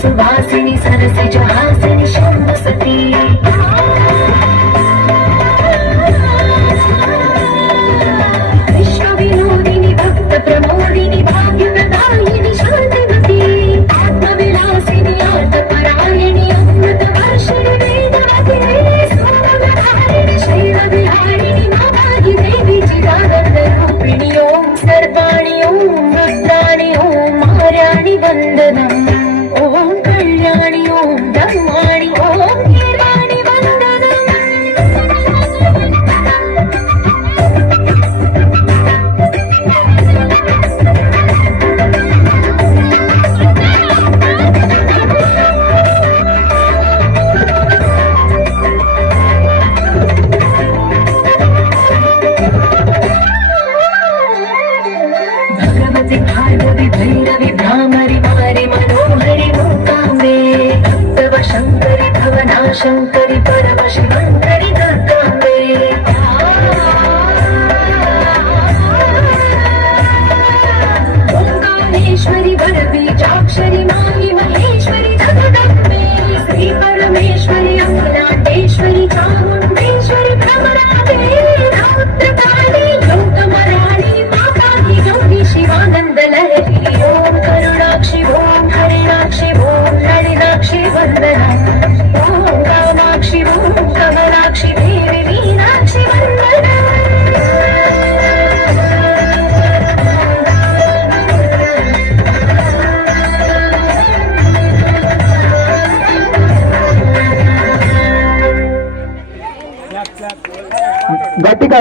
सुवासिनी सरसिज हासिनी शम्भसती विश्वविनोदिनी भक्त प्रमोदिनी भाग्यप्रदायिनी शान्तिमती आत्मविलासिनी आर्तपरायणी अमृत वर्षिणी वेदवती सोमधारिणी शैलविहारिणी नमामि देवी चिदानन्दरूपिणी ॐ सर्वाणि ॐ रुद्राणि ॐ मार्याणि वन्दनम् भैरवी भ्रामरि मारि मनोहरि मूकाम्बे तव शङ्करि भवना शङ्करि परम शिवङ्करि दुर्गाम्बे ओङ्कारेश्वरि वरबीजाक्षरि माहि महेश्वरि जगदम्बे श्री परमेश्वरि अखिलाण्डेश्वरि चामुण्डेश्वरि भ्रमराम्बे रौद्रकाली लोकमराणि माताहि गौरी शिवानन्दलहरी గట్టిగా